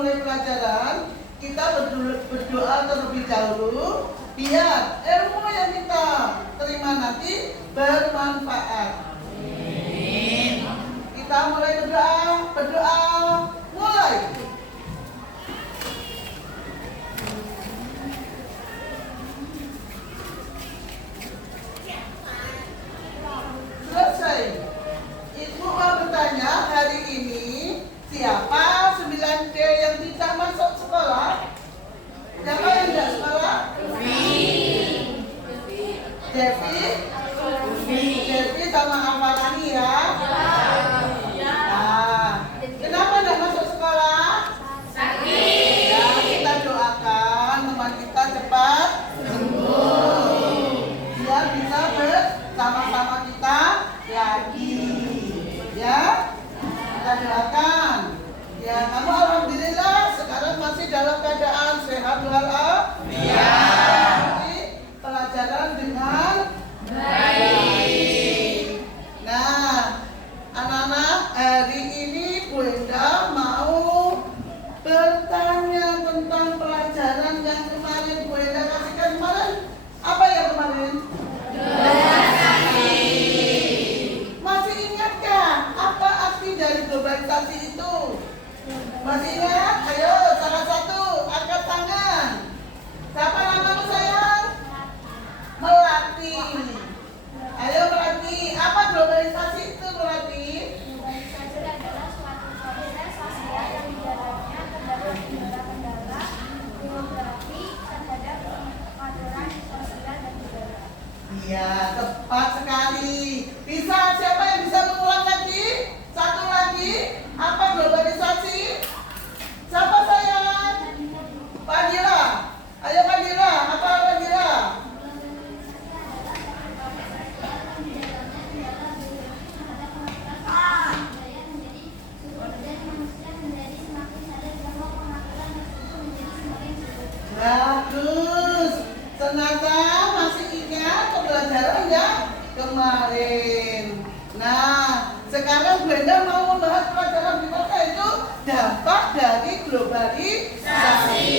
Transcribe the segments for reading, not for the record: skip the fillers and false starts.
memulai pelajaran, kita berdoa terlebih dahulu biar ilmu yang kita terima nanti bermanfaat. Amin. Kita mulai berdoa, mulai. Selesai. Ibu mau bertanya, hari ini siapa 9D yang tidak masuk sekolah? Siapa yang tidak sekolah? Devi sama Amarani ya. Nah, kenapa tidak masuk sekolah? Sakit. Ya, kita doakan teman kita cepat sembuh. Dia bisa bersama-sama kita lagi. Ya, kita doakan. Ya, kamu alhamdulillah sekarang masih dalam keadaan sehat walafiat. Pelajaran dengan baik. Nah, anak-anak, hari ini Bu Enda mau bertanya tentang pelajaran yang kemarin Bu Enda kasihkan kemarin. Apa ya kemarin? Masih ingatkah apa arti dari globalisasi itu? Masih ingat? Ayo, salah satu angkat tangan. Siapa namamu sayang? Melati. Ayo Melati, apa globalisasi itu Melati? Globalisasi adalah suatu proses sosial yang di dalamnya terdapat kendala-kendala geografi terhadap pengaturan sosial dan budaya. Iya, tepat sekali. Bisa, siapa yang bisa mengulang lagi? Satu lagi, apa globalisasi? Siapa sayang? Fadila. Ayo Fadila, apa Fadila? Bagus. Ternyata masih ingat pembelajaran yang kemarin. Nah, sekarang Bu Enda mau membahas pelajaran berikutnya yaitu dampak dari globalisasi.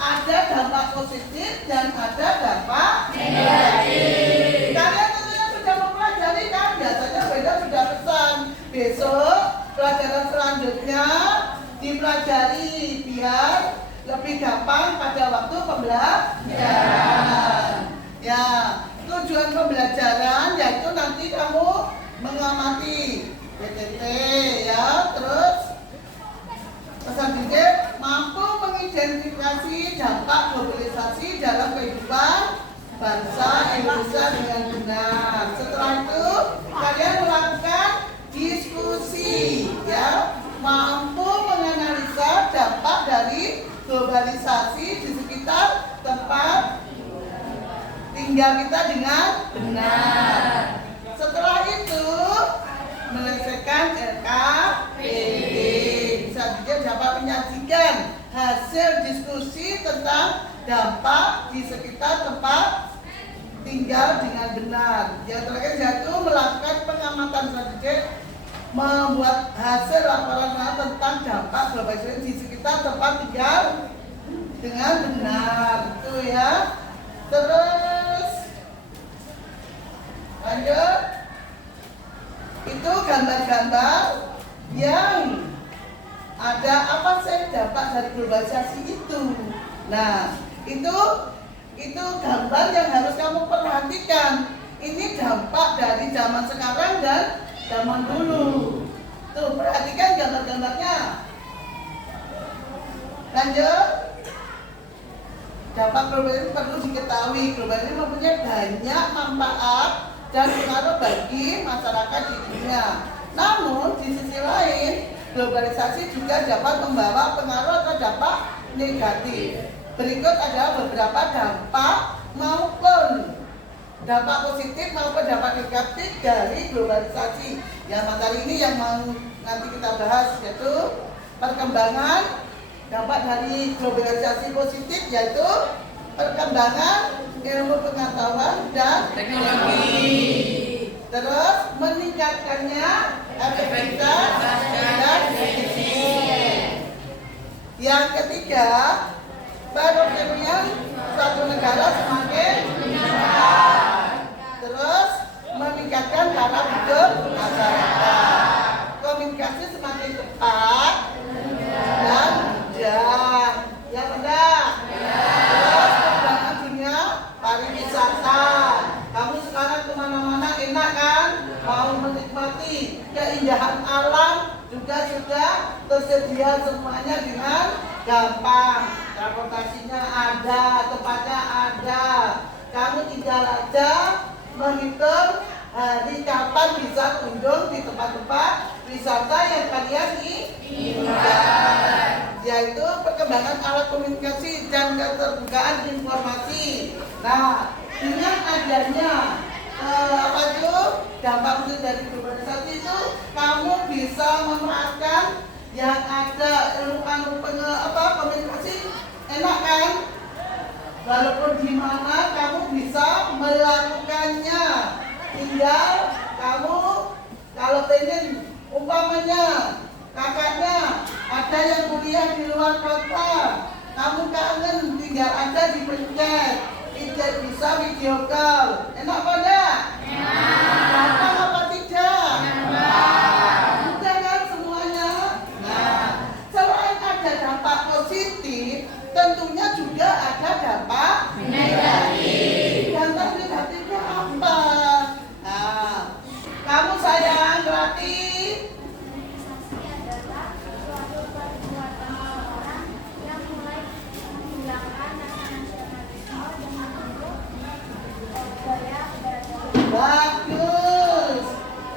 Ada dampak positif dan ada dampak negatif. Kalian tentunya sudah mempelajari kan? Biasanya Bu Enda sudah pesan besok pelajaran selanjutnya dipelajari biar lebih gampang pada waktu pembelajaran. Ya, tujuan pembelajaran yaitu nanti kamu mengamati PTT ya, terus pesan juga mampu mengidentifikasi dampak globalisasi dalam kehidupan bangsa Indonesia dengan benar. Setelah itu kalian melakukan diskusi ya, mampu menganalisa dampak dari globalisasi di sekitar tempat tinggal kita dengan benar. Setelah itu menyelesaikan LKPD. Bisa juga dapat menyajikan hasil diskusi tentang dampak di sekitar tempat tinggal dengan benar. Yang terakhir yaitu melakukan pengamatan strategis, membuat hasil laporan tentang dampak globalisasi di sekitar tempat tinggal dengan benar. Itu ya. Terus lanjut. Itu gambar-gambar yang ada apa sih dampak dari globalisasi itu. Nah, itu gambar yang harus kamu perhatikan. Ini dampak dari zaman sekarang dan zaman dulu. Tuh, perhatikan gambar-gambarnya. Lanjut. Dampak globalisasi perlu diketahui. Globalisasi mempunyai banyak manfaat dan pengaruh bagi masyarakat di dunia. Namun, di sisi lain, globalisasi juga dapat membawa pengaruh atau dampak negatif. Berikut adalah beberapa dampak maupun dampak positif maupun dampak negatif dari globalisasi. Yang materi ini yang mau nanti kita bahas yaitu perkembangan dampak dari globalisasi positif, yaitu perkembangan ilmu pengetahuan dan teknologi. Terus meningkatkannya efektivitas dan efisiensi. Yang ketiga, perekonomian suatu negara semakin meningkat. Terus meningkatkan taraf hidup masyarakat. Komunikasi semakin cepat dan mudah. Ya benar. Terus perkembangan dunia pariwisata. Kamu sekarang kemana-mana enak kan? Mau menikmati keindahan alam juga sudah tersedia semuanya dengan gampang. Transportasinya ada, tempatnya ada. Kamu tinggal aja menghitung hari kapan bisa kunjung di tempat-tempat wisata yang kalian inginkan, yaitu perkembangan alat komunikasi dan keterbukaan informasi. Nah, dengan adanya dampak positif dari globalisasi itu, kamu bisa memanfaatkan yang ada ilmu komunikasi, enak kan? Walaupun di mana kamu bisa melakukannya, tinggal kamu kalau pengen umpamanya kakaknya ada yang kuliah di luar kota, kamu kangen tinggal aja dipencet, tidak bisa video call, enak apa enggak? Gampang apa tidak? Mudah kan semuanya? Nah, selain ada dampak positif, tentunya juga ada dampak negatif. Dampak negatifnya apa? Nah, kamu sayang berarti Organisasi adalah suatu perbuatan orang yang mulai menghilangkan rasa nasionalisme dan membentuk gaya keberagaman. bagus.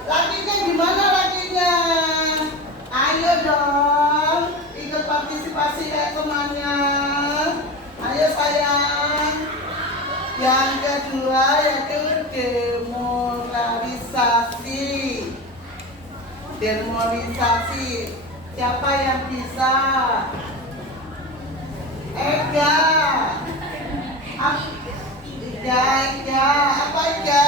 Lakinya gimana lakinya? Ayo dong, ikut partisipasi kayak temannya. Ayo sayang. Yang kedua yaitu demonetisasi. Demonetisasi. Siapa yang bisa? Ega. Ega. Apa Ega?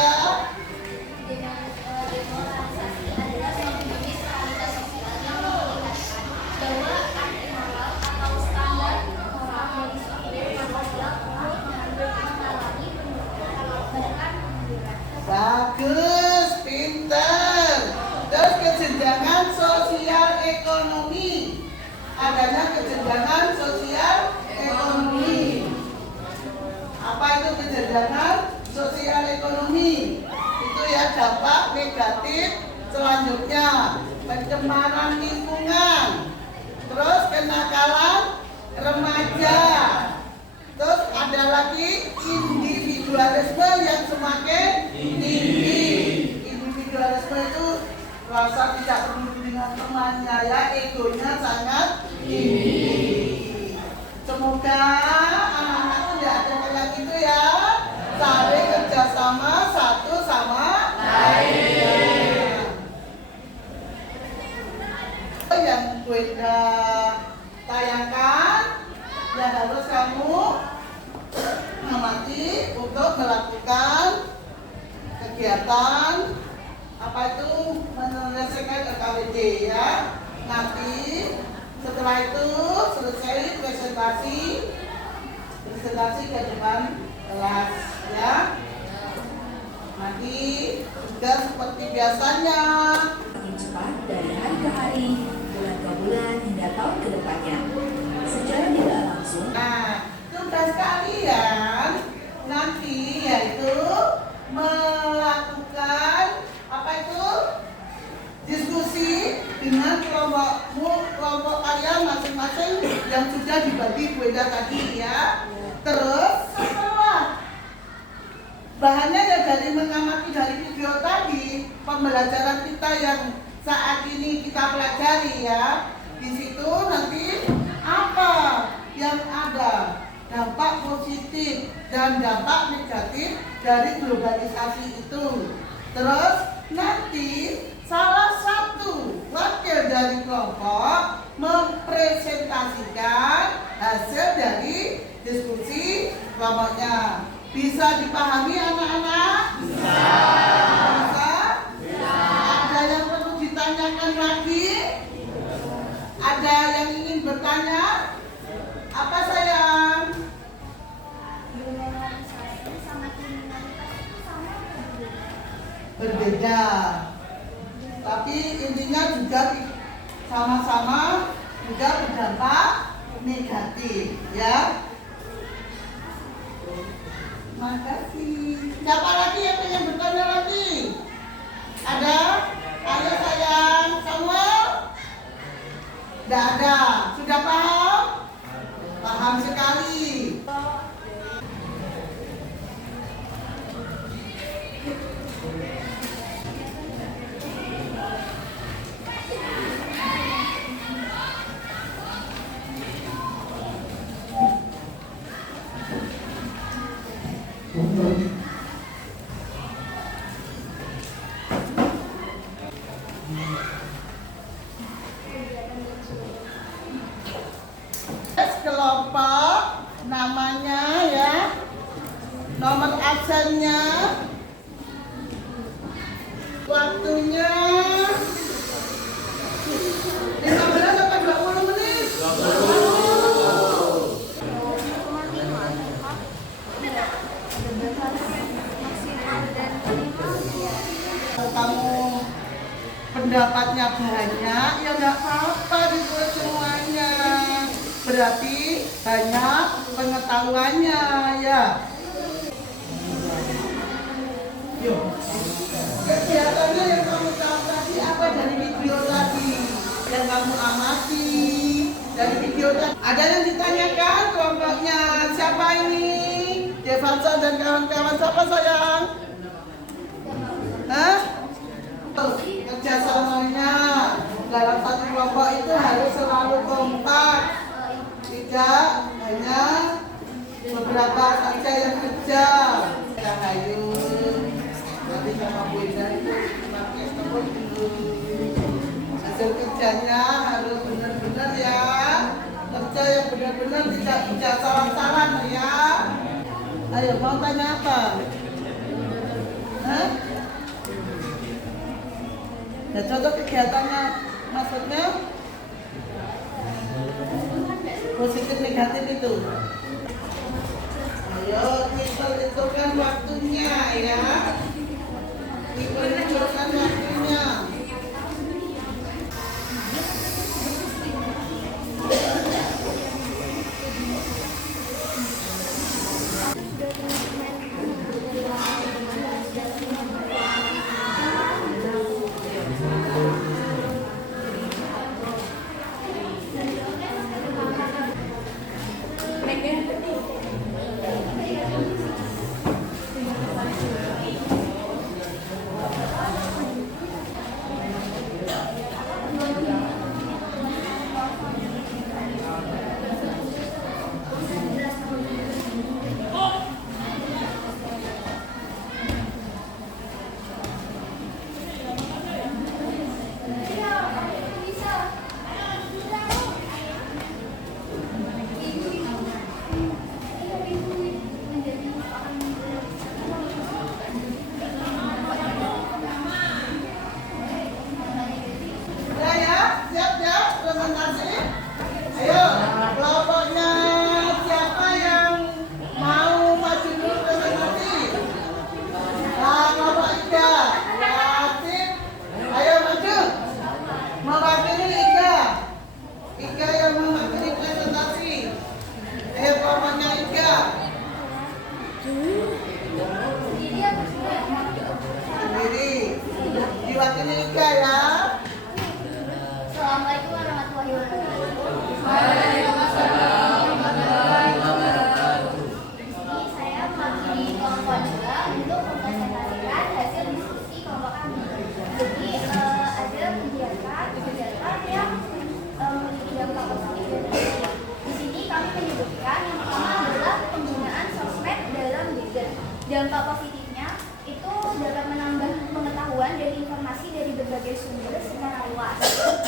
Demoralisasi adalah suatu jenis realitas sosial yang memperlihatkan bahwa arti moral atau standar moral bagi subjek yang adalah untuk menghalangi bahkan kemunduran. Bagus, pinter. Terus kesenjangan sosial ekonomi. Adanya kesenjangan sosial ekonomi. Apa itu kesenjangan sosial ekonomi? Itu ya dampak negatif selanjutnya, pencemaran lingkungan, terus kenakalan remaja, terus ada lagi individualisme yang semakin tinggi. Individualisme itu rasa tidak peduli dengan temannya, ya, egonya sangat tinggi. Semoga anak-anak tidak ada kayak gitu ya, saling kerjasama satu sama lain. Yang gue tayangkan, yang harus kamu mengamati untuk melakukan kegiatan apa itu menyelesaikan KKWD ya. Nanti setelah itu selesai presentasi ke depan kelas ya. Nanti juga seperti biasanya. Makin cepat dari hari ke hari, bulan ke bulan hingga tahun ke depannya. Secara tidak langsung, Nah, tugas kalian nanti yaitu melakukan apa itu diskusi dengan kelompok kalian masing-masing yang sudah dibagi beda tadi ya. Terus setelah bahannya ya dari mengamati dari video tadi, pembelajaran kita yang saat ini kita pelajari ya. Di situ nanti apa yang ada dampak positif dan dampak negatif dari globalisasi itu. Terus nanti salah satu wakil dari kelompok mempresentasikan hasil dari diskusi kelompoknya. Bisa dipahami anak-anak? Bisa. Ada yang perlu ditanyakan lagi? Ada yang ingin bertanya? beda. Tapi intinya juga sama-sama juga berdampak negatif, ya. Makasih. Siapa lagi yang pengen bertanya lagi? Ada? Ayo sayang, Samuel? Tidak ada. Sudah paham? Paham sekali. Kelompok namanya ya, nomor absennya, waktunya 15 sampai 20 menit. Kalau kamu pendapatnya banyak, ya nggak apa-apa ditulis semuanya. Berarti banyak pengetahuannya, ya. Yuk. Kegiatannya yang kamu tahu tadi apa dari video tadi? Yang kamu amati dari video tadi. Ada yang ditanyakan kelompoknya siapa ini? Devansa dan kawan-kawan siapa sayang? Hah? Kerjasamanya dalam satu kelompok itu harus selalu kompak. Tidak hanya beberapa saja yang kerja. Rahayu nanti sama Bu Indah itu pakai telepon dulu. Hasil kerjanya harus benar-benar ya. Kerja yang benar-benar tidak salah-salah ya. Ayo mau tanya apa? Hah? Ya contoh kegiatannya maksudnya positif negatif itu. Ayo hitung-hitungkan waktunya ya. Hitung-hitungkan waktunya. Dampak positifnya itu dapat menambah pengetahuan dan informasi dari berbagai sumber secara luas.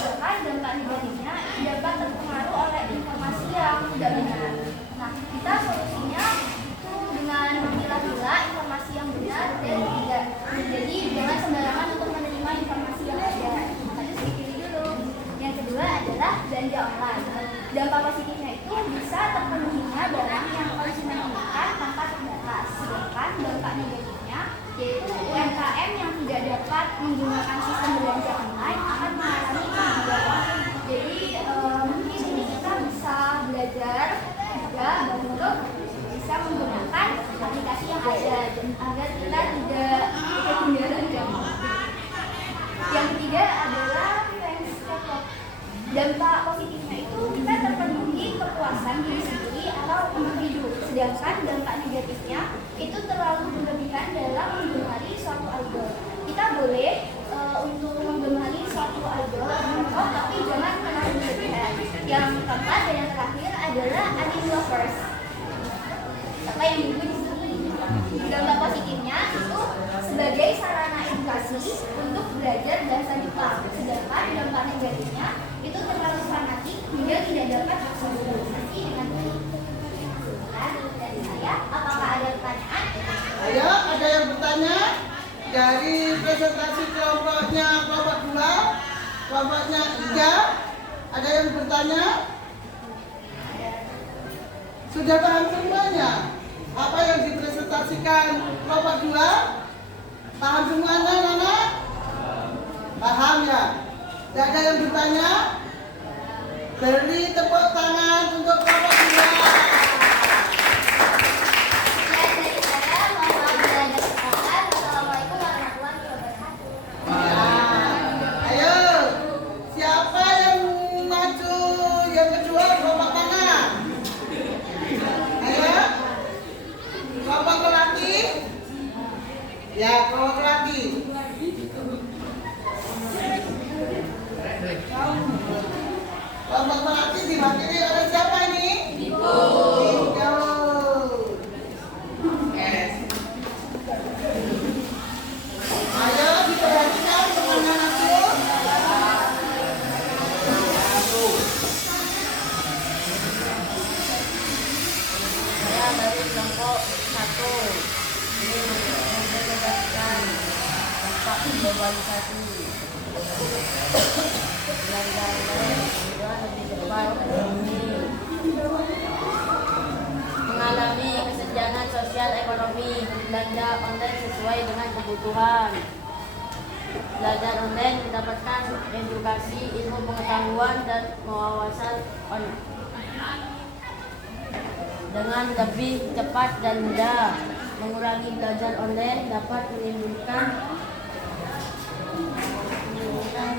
Bahkan dampak negatifnya dapat terpengaruh oleh informasi yang tidak benar. Nah, kita solusinya itu dengan memilah-milah informasi yang benar dan tidak. Jadi jangan sembarangan untuk menerima informasi yang ada. Harus dipilih dulu. Yang kedua adalah belanja online. Dampak positifnya itu bisa terpenuhinya barang yang konsumen inginkan tanpa terbatas. Sedangkan dampak negatifnya yaitu UMKM yang tidak dapat Sedangkan dampak negatifnya itu terlalu berlebihan dalam menggemari suatu idol. Kita boleh untuk menggemari suatu idol, tapi jangan terlalu berlebihan. Yang keempat dan yang terakhir adalah anime lovers. Apa yang dampak positifnya itu sebagai sarana edukasi untuk belajar bahasa Jepang. Sedangkan dampak negatifnya itu terlalu fanatik hingga tidak dapat bersosialisasi dengan baik. Dari saya, apakah ada pertanyaan? Ayo, ada yang bertanya? Dari presentasi kelompoknya kelompok 2, kelompoknya 3, ada yang bertanya? Sudah paham semuanya? Apa yang dipresentasikan kelompok 2? Paham semuanya, anak-anak? Paham ya? Tidak ada yang bertanya? Beri tepuk tangan untuk kelompok 2. Ya, kelompok lagi. Kelompok lagi diwakili oleh siapa ini? Ibu. Ayo diperhatikan teman-teman aku. Saya dari kelompok 1. Ini menjelaskan dampak globalisasi. Belanja lebih cepat mengalami kesenjangan sosial ekonomi. Belanja online sesuai dengan kebutuhan. Belajar online mendapatkan edukasi, ilmu pengetahuan dan wawasan dengan lebih cepat dan mudah. Mengurangi belajar online dapat menimbulkan ketergantungan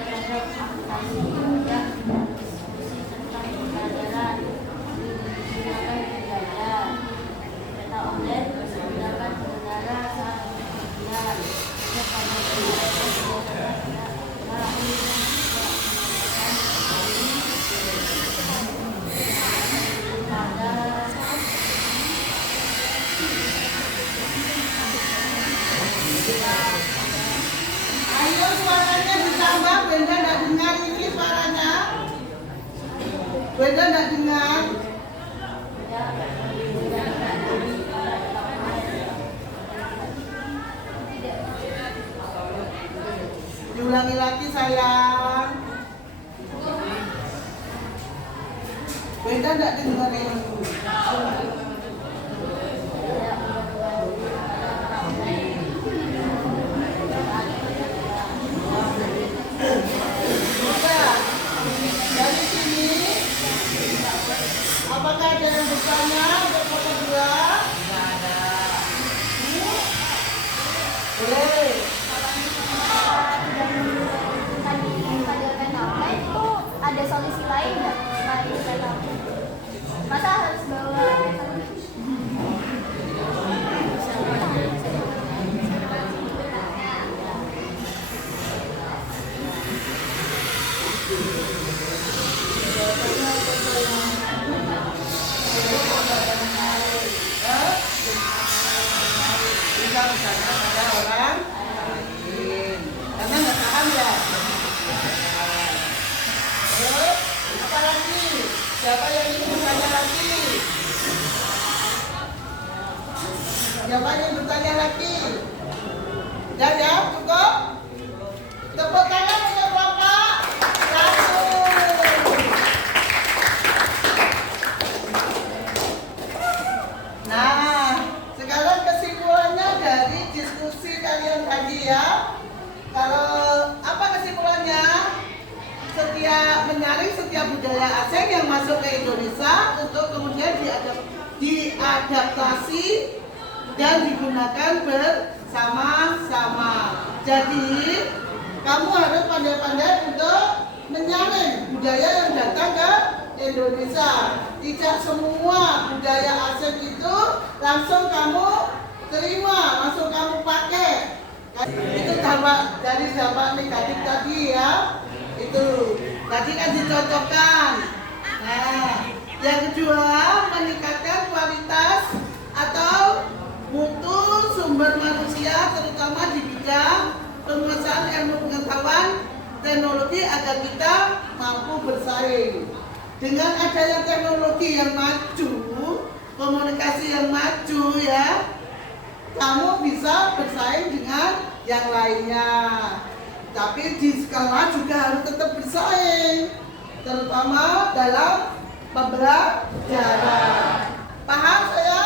terhadap aplikasi dan diskusi tentang pembelajaran digunakan belajar. Data online dapat mengenara saat pembelajaran. Ayo suaranya ditambah, Benda tidak dengar ini suaranya. Benda tidak dengar. Diulangi lagi sayang. Benda tidak dengar ini. Dari sini, apakah ada yang bertanya untuk kelompok 2? Tidak ada. Boleh. Pada peta online itu ada solusi lain nggak? Selain peta online? Masa harus bawa peta online? Misalkan ada orang karena nggak paham ya. Terus apa lagi? Siapa yang ingin bertanya lagi? Siapa yang bertanya lagi? Ya, cukup. Tepuk tangan untuk Bapak. 1. Nah, sekarang kesimpulannya dari diskusi kalian tadi ya. Kalau apa kesimpulannya? Menyaring setiap budaya asing yang masuk ke Indonesia untuk kemudian diadaptasi dan digunakan bersama-sama. Jadi kamu harus pandai-pandai untuk menyaring budaya yang datang ke Indonesia. Tidak semua budaya asing itu langsung kamu terima, langsung kamu pakai. Itu dampak dari dampak negatif tadi ya. Itu tadi kan dicocokkan. Nah, yang kedua meningkatkan kualitas atau mutu sumber manusia terutama di bidang penguasaan ilmu pengetahuan teknologi agar kita mampu bersaing. Dengan adanya teknologi yang maju, komunikasi yang maju ya, kamu bisa bersaing dengan yang lainnya. Tapi di sekolah juga harus tetap bersaing, terutama dalam pembelajaran. Paham saya?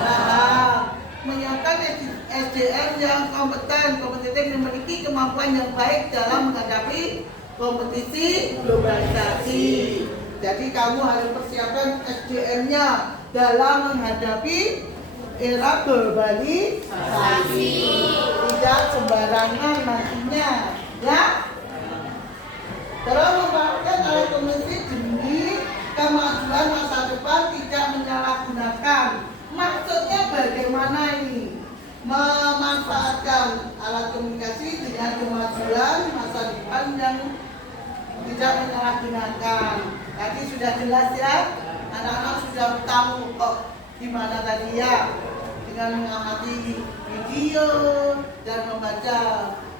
Paham. Menyiapkan SDM yang kompetitif memiliki kemampuan yang baik dalam menghadapi kompetisi globalisasi. Jadi kamu harus persiapkan SDM-nya dalam menghadapi era globalisasi. Tidak sembarangan nantinya, ya. Terus memakai alat komisi demi kemajuan masa depan tidak menyalahgunakan. Maksudnya bagaimana ini? Memanfaatkan alat komunikasi dengan kemajuan masa depan yang tidak menyalahgunakan. Tadi sudah jelas ya, anak-anak sudah tahu kok gimana tadi ya, dengan mengamati video dan membaca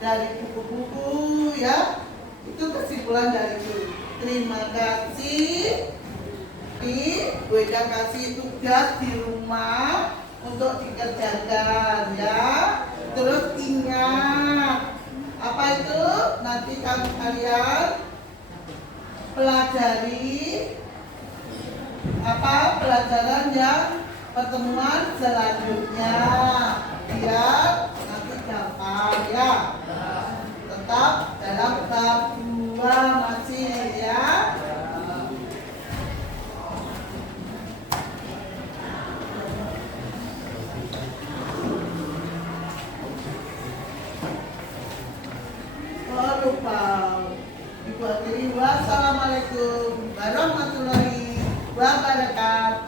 dari buku-buku ya. Itu kesimpulan dari itu. Terima kasih. Beda kasih tugas di rumah untuk dikerjakan ya. Terus ingat apa itu? Nanti kalian pelajari apa pelajaran yang pertemuan selanjutnya biar nanti gampang ya. Tetap dalam tahap 2 masih ya. Lupa Ibu akhiri. Wassalamualaikum warahmatullahi wabarakatuh.